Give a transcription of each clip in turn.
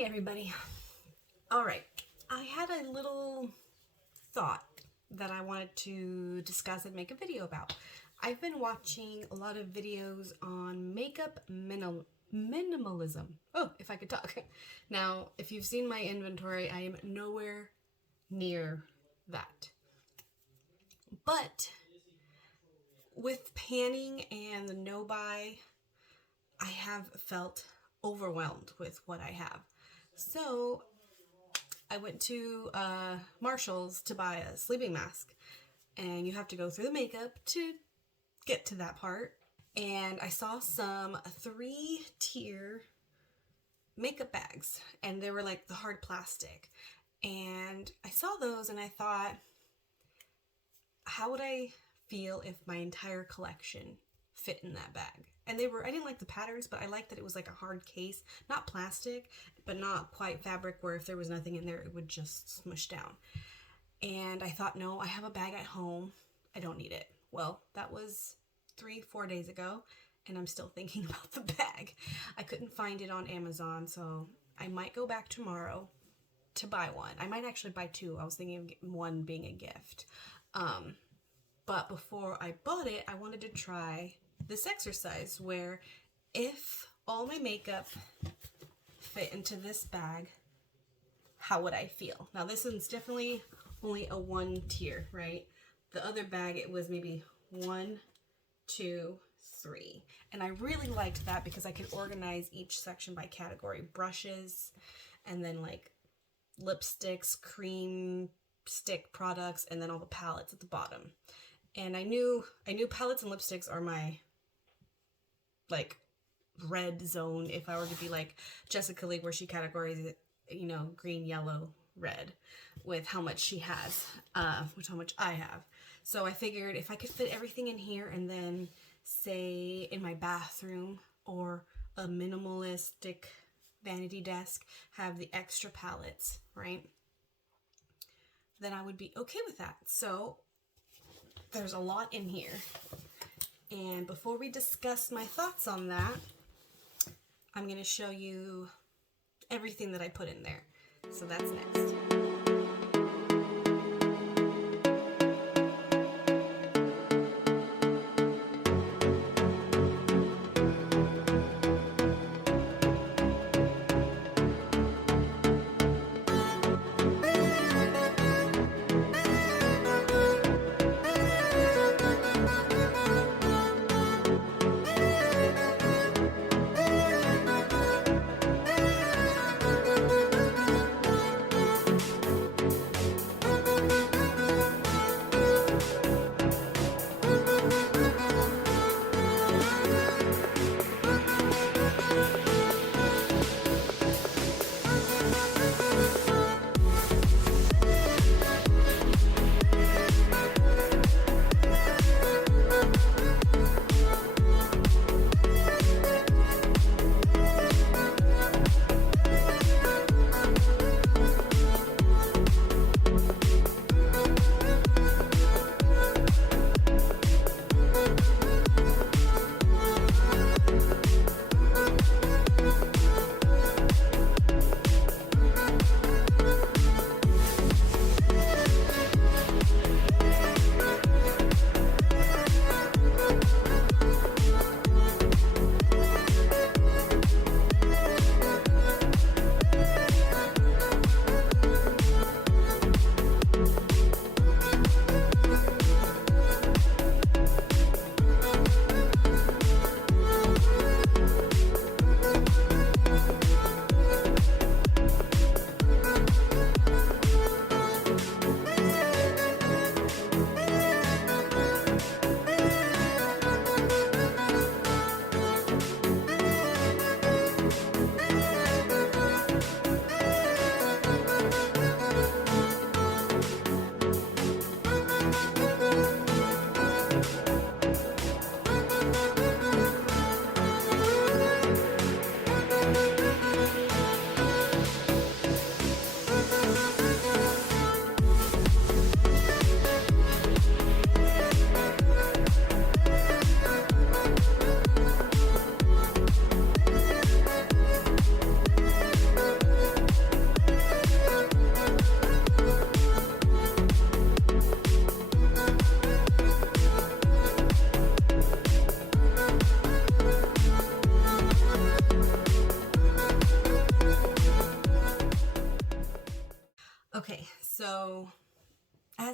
Hi everybody. Alright, I had a little thought that I wanted to discuss and make a video about. I've been watching a lot of videos on makeup minimalism. Oh, if I could talk. Now, if you've seen my inventory, I am nowhere near that. But with panning and the no-buy, I have felt overwhelmed with what I have. So I went to Marshall's to buy a sleeping mask, and you have to go through the makeup to get to that part. And I saw some 3-tier makeup bags, and they were like the hard plastic. And I saw those and I thought, how would I feel if my entire collection fit in that bag? And I didn't like the patterns, but I liked that it was like a hard case, not plastic, but not quite fabric where if there was nothing in there, it would just smush down. And I thought, no, I have a bag at home. I don't need it. Well, that was 3-4 days ago, and I'm still thinking about the bag. I couldn't find it on Amazon, so I might go back tomorrow to buy one. I might actually buy two. I was thinking of one being a gift. But before I bought it, I wanted to try this exercise where if all my makeup fit into this bag, how would I feel? Now this one's definitely only a 1 tier, right? The other bag, it was maybe 1, 2, 3. And I really liked that because I could organize each section by category. Brushes, and then like lipsticks, cream stick products, and then all the palettes at the bottom. And I knew palettes and lipsticks are my like red zone if I were to be like Jessica Lee, where she categorizes it, you know, green, yellow, red, with how much she has, with how much I have. So I figured if I could fit everything in here, and then say in my bathroom or a minimalistic vanity desk have the extra palettes, right? Then I would be okay with that. So there's a lot in here. And before we discuss my thoughts on that, I'm going to show you everything that I put in there. So that's next.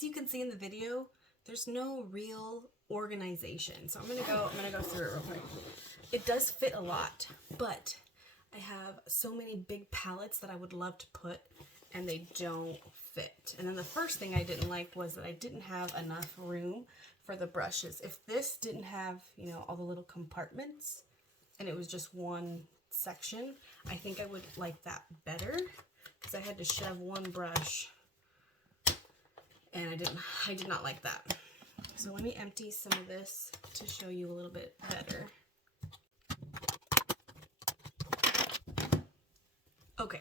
as you can see in the video, there's no real organization. So I'm gonna go through it real quick. It does fit a lot, but I have so many big palettes that I would love to put, and they don't fit. And then the first thing I didn't like was that I didn't have enough room for the brushes. If this didn't have, you know, all the little compartments and it was just one section, I think I would like that better, because I had to shove one brush and I did not like that. So let me empty some of this to show you a little bit better. Okay,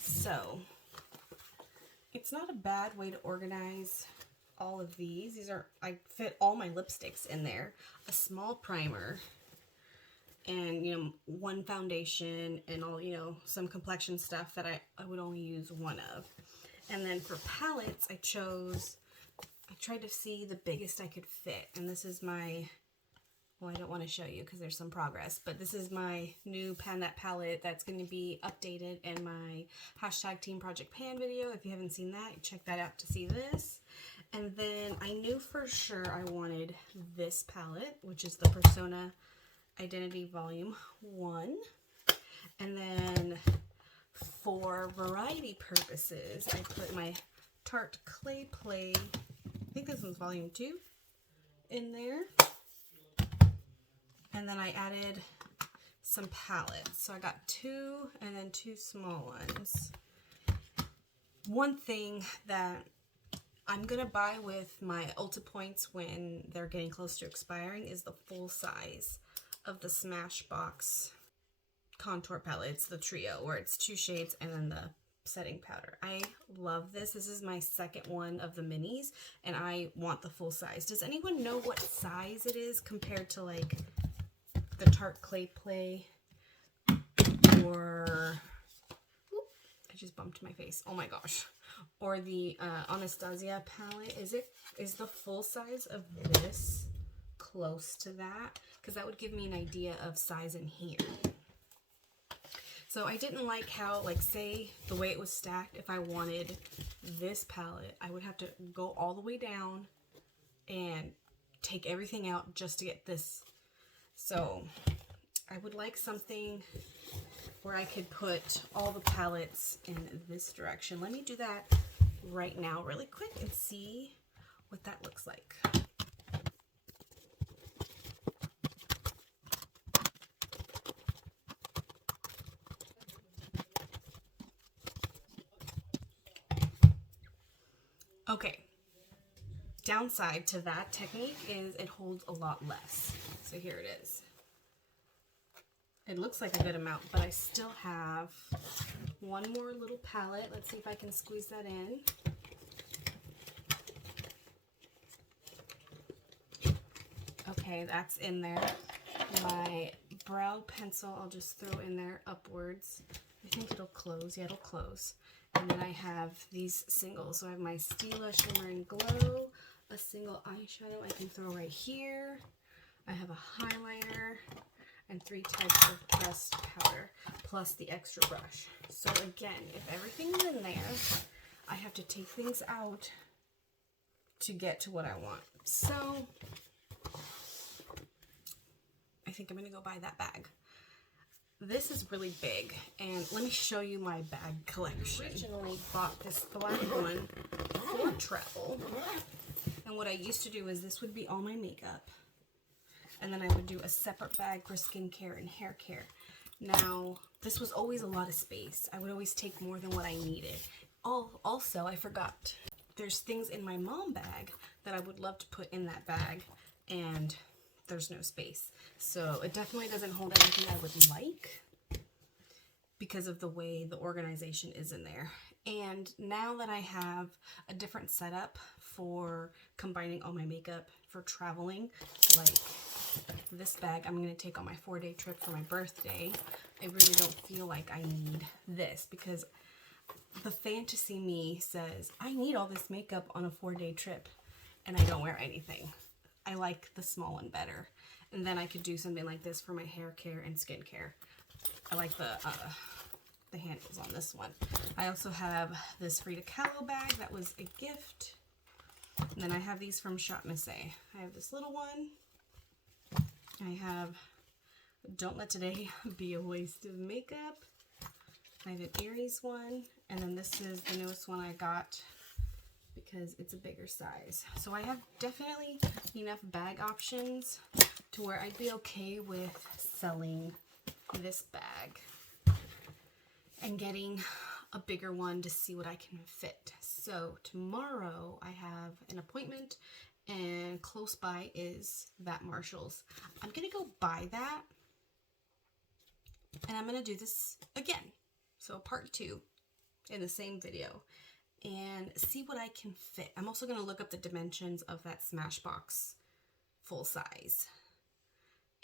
so it's not a bad way to organize all of these. These are, I fit all my lipsticks in there, a small primer, and, you know, one foundation and all, you know, some complexion stuff that I would only use one of. And then for palettes, I tried to see the biggest I could fit, and this is my, well, I don't want to show you because there's some progress, but this is my new Pan That palette that's going to be updated in my hashtag Team Project Pan video. If you haven't seen that, check that out to see this. And then I knew for sure I wanted this palette, which is the Persona Identity Volume 1. And then for variety purposes, I put my Tarte Clay Play, I think this one's Volume 2, in there. And then I added some palettes. So I got 2 and then 2 small ones. One thing that I'm going to buy with my Ulta points when they're getting close to expiring is the full size of the Smashbox contour palette. It's the trio where it's 2 shades and then the setting powder. I love this. This is my second one of the minis, and I want the full size. Does anyone know what size it is compared to like the Tarte Clay Play or, I just bumped my face, oh my gosh, or the Anastasia palette? Is the full size of this close to that? Because that would give me an idea of size in here. So I didn't like how, like, say the way it was stacked, if I wanted this palette, I would have to go all the way down and take everything out just to get this. So I would like something where I could put all the palettes in this direction. Let me do that right now really quick and see what that looks like. Okay, downside to that technique is it holds a lot less. So here it is. It looks like a good amount, but I still have one more little palette. Let's see if I can squeeze that in. Okay, that's in there. My brow pencil, I'll just throw in there upwards. I think it'll close. Yeah, it'll close. And then I have these singles. So I have my Stila Shimmer and Glow, a single eyeshadow I can throw right here. I have a highlighter and 3 types of pressed powder, plus the extra brush. So again, if everything's in there, I have to take things out to get to what I want. So I think I'm gonna go buy that bag. This is really big, and let me show you my bag collection. I originally bought this black one for travel, and what I used to do is this would be all my makeup, and then I would do a separate bag for skincare and hair care. Now, this was always a lot of space. I would always take more than what I needed. Also, I forgot, there's things in my mom bag that I would love to put in that bag, and there's no space. So it definitely doesn't hold everything I would like because of the way the organization is in there. And now that I have a different setup for combining all my makeup for traveling, like this bag I'm going to take on my 4-day trip for my birthday, I really don't feel like I need this, because the fantasy me says I need all this makeup on a 4-day trip and I don't wear anything. I like the small one better. And then I could do something like this for my hair care and skincare. I like the the handles on this one. I also have this Frida Kahlo bag that was a gift. And then I have these from Shop Miss A. I have this little one. I have Don't Let Today Be a Waste of Makeup. I have an Aries one. And then this is the newest one I got because it's a bigger size. So I have definitely enough bag options to where I'd be okay with selling this bag and getting a bigger one to see what I can fit. So tomorrow I have an appointment and close by is that Marshall's. I'm gonna go buy that and I'm gonna do this again. So part 2 in the same video and see what I can fit. I'm also gonna look up the dimensions of that Smashbox full size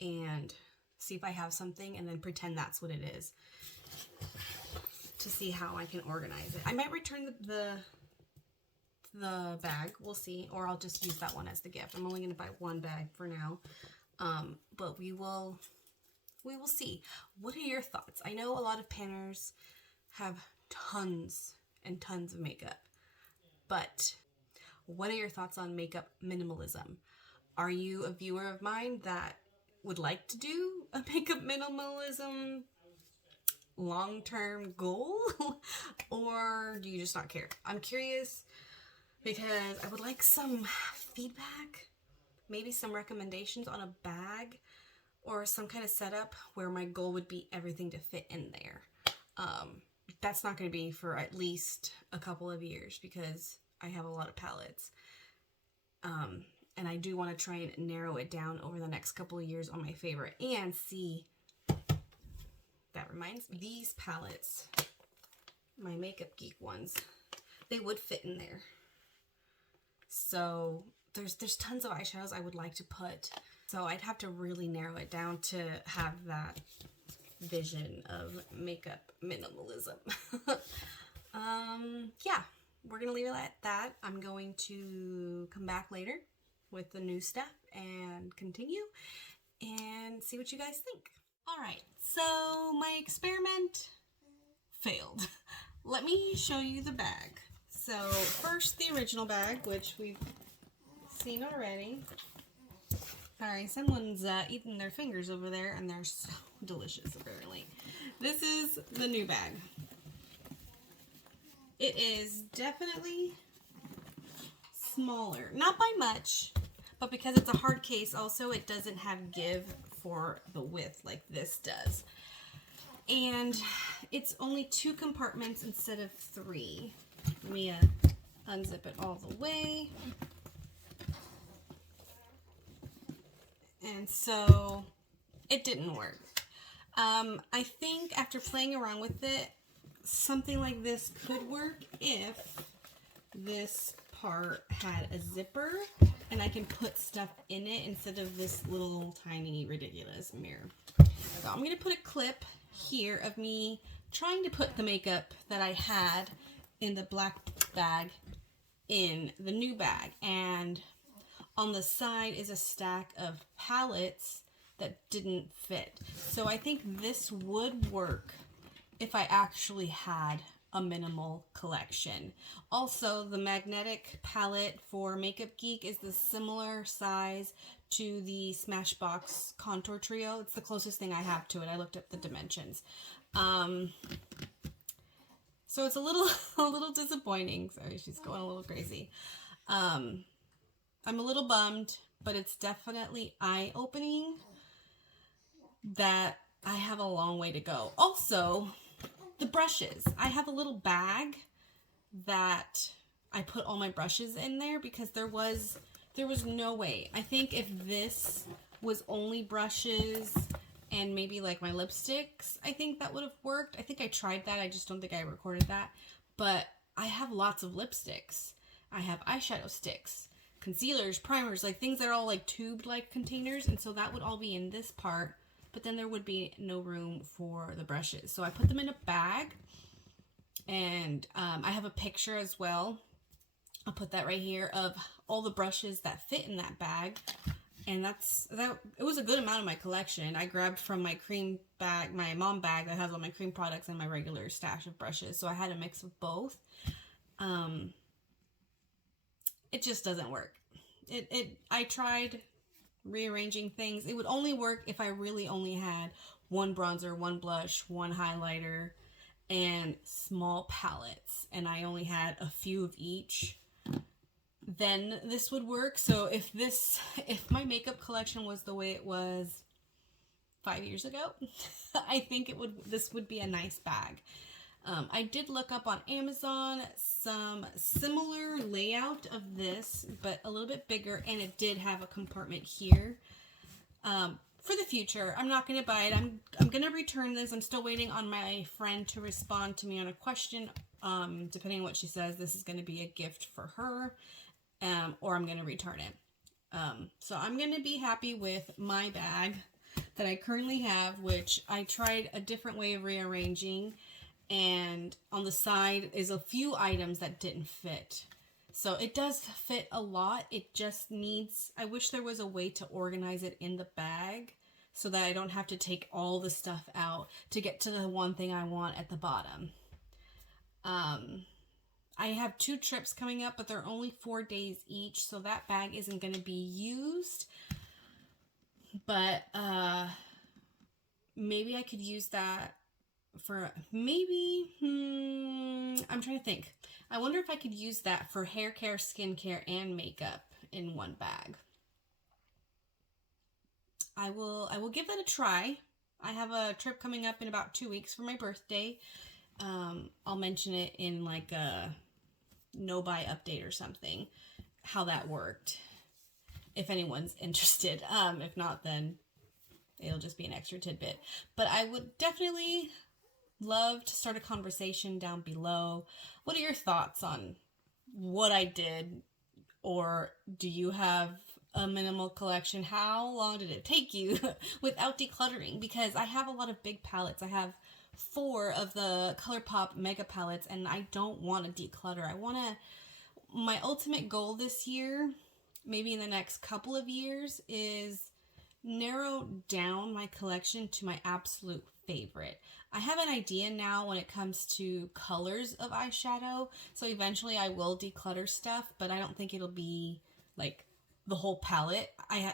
and see if I have something and then pretend that's what it is to see how I can organize it. I might return the bag, we'll see, or I'll just use that one as the gift. I'm only going to buy one bag for now, but we will see. What are your thoughts? I know a lot of panners have tons and tons of makeup, but what are your thoughts on makeup minimalism? Are you a viewer of mine that would like to do a makeup minimalism long-term goal or do you just not care? I'm curious because I would like some feedback, maybe some recommendations on a bag or some kind of setup where my goal would be everything to fit in there. That's not going to be for at least a couple of years because I have a lot of palettes. And I do want to try and narrow it down over the next couple of years on my favorite and see. That reminds me, these palettes, my Makeup Geek ones, they would fit in there. So there's tons of eyeshadows I would like to put. So I'd have to really narrow it down to have that vision of makeup minimalism. Yeah, we're going to leave it at that. I'm going to come back later with the new stuff and continue and see what you guys think. All right, so my experiment failed. Let me show you the bag. So first the original bag, which we've seen already. Sorry, someone's eating their fingers over there and they're so delicious apparently. This is the new bag. It is definitely smaller, not by much, but because it's a hard case also it doesn't have give for the width like this does. And it's only 2 compartments instead of 3. Let me unzip it all the way. And so it didn't work. I think after playing around with it, something like this could work if this part had a zipper and I can put stuff in it instead of this little tiny ridiculous mirror. So I'm going to put a clip here of me trying to put the makeup that I had in the black bag in the new bag, and on the side is a stack of palettes that didn't fit. So I think this would work if I actually had a minimal collection. Also, the magnetic palette for Makeup Geek is the similar size to the Smashbox Contour Trio. It's the closest thing I have to it. I looked up the dimensions. So it's a little disappointing. Sorry, she's going a little crazy. I'm a little bummed, but it's definitely eye-opening that I have a long way to go. Also, the brushes. I have a little bag that I put all my brushes in there because there was no way. I think if this was only brushes and maybe like my lipsticks, I think that would have worked. I think I tried that. I just don't think I recorded that. But I have lots of lipsticks. I have eyeshadow sticks, concealers, primers, like things that are all like tubed like containers. And so that would all be in this part. But then there would be no room for the brushes. So I put them in a bag. And I have a picture as well. I'll put that right here of all the brushes that fit in that bag. And it was a good amount of my collection. I grabbed from my cream bag, my mom bag that has all my cream products, and my regular stash of brushes. So I had a mix of both. It just doesn't work. I tried rearranging things. It would only work if I really only had one bronzer, one blush, one highlighter, and small palettes, and I only had a few of each. Then this would work. So if my makeup collection was the way it was 5 years ago, I think this would be a nice bag. I did look up on Amazon some similar layout of this, but a little bit bigger, and it did have a compartment here. For the future, I'm not going to buy it. I'm going to return this. I'm still waiting on my friend to respond to me on a question. Depending on what she says, this is going to be a gift for her, or I'm going to return it. So I'm going to be happy with my bag that I currently have, which I tried a different way of rearranging, and on the side is a few items that didn't fit. So it does fit a lot. It just needs, I wish there was a way to organize it in the bag so that I don't have to take all the stuff out to get to the one thing I want at the bottom. I have 2 trips coming up, but they're only 4 days each, so that bag isn't going to be used. But maybe I could use that for I'm trying to think. I wonder if I could use that for hair care, skincare, and makeup in one bag. I will give that a try. I have a trip coming up in about 2 weeks for my birthday. I'll mention it in like a no-buy update or something, how that worked, if anyone's interested. If not, then it'll just be an extra tidbit. But I would definitely love to start a conversation down below. What are your thoughts on what I did? Or do you have a minimal collection? How long did it take you without decluttering? Because I have a lot of big palettes. I have 4 of the ColourPop Mega palettes, and I don't want to declutter. My ultimate goal this year, maybe in the next couple of years, is narrow down my collection to my absolute favorite. I have an idea now when it comes to colors of eyeshadow, so eventually I will declutter stuff, but I don't think it'll be like the whole palette.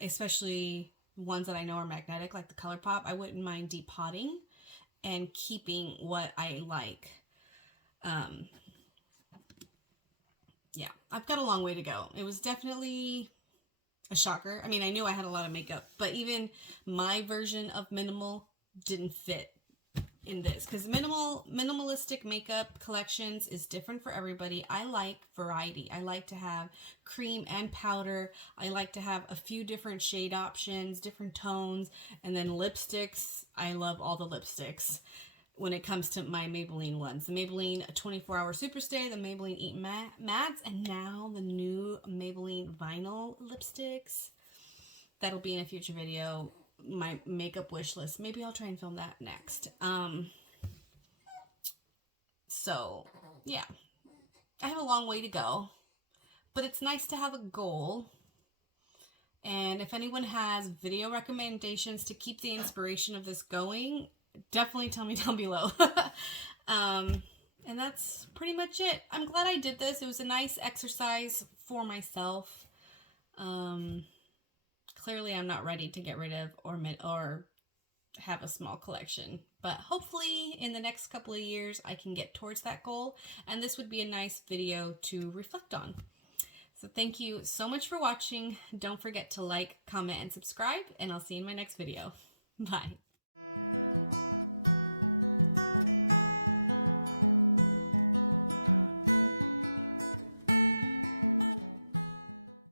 Especially ones that I know are magnetic, like the ColourPop. I wouldn't mind depotting and keeping what I like. Yeah, I've got a long way to go. It was definitely a shocker. I mean, I knew I had a lot of makeup, but even my version of minimal didn't fit in this, because minimalistic makeup collections is different for everybody. I like variety. I like to have cream and powder. I like to have a few different shade options, different tones, and then lipsticks. I love all the lipsticks when it comes to my Maybelline ones. The Maybelline 24-Hour Superstay, the Maybelline Eat Mattes, and now the new Maybelline Vinyl lipsticks. That'll be in a future video. My makeup wish list. Maybe I'll try and film that next. So yeah, I have a long way to go, but it's nice to have a goal. And if anyone has video recommendations to keep the inspiration of this going, definitely tell me down below. And that's pretty much it. I'm glad I did this. It was a nice exercise for myself. Clearly I'm not ready to get rid of or have a small collection, but hopefully in the next couple of years I can get towards that goal, and this would be a nice video to reflect on. So thank you so much for watching. Don't forget to like, comment, and subscribe, and I'll see you in my next video. Bye.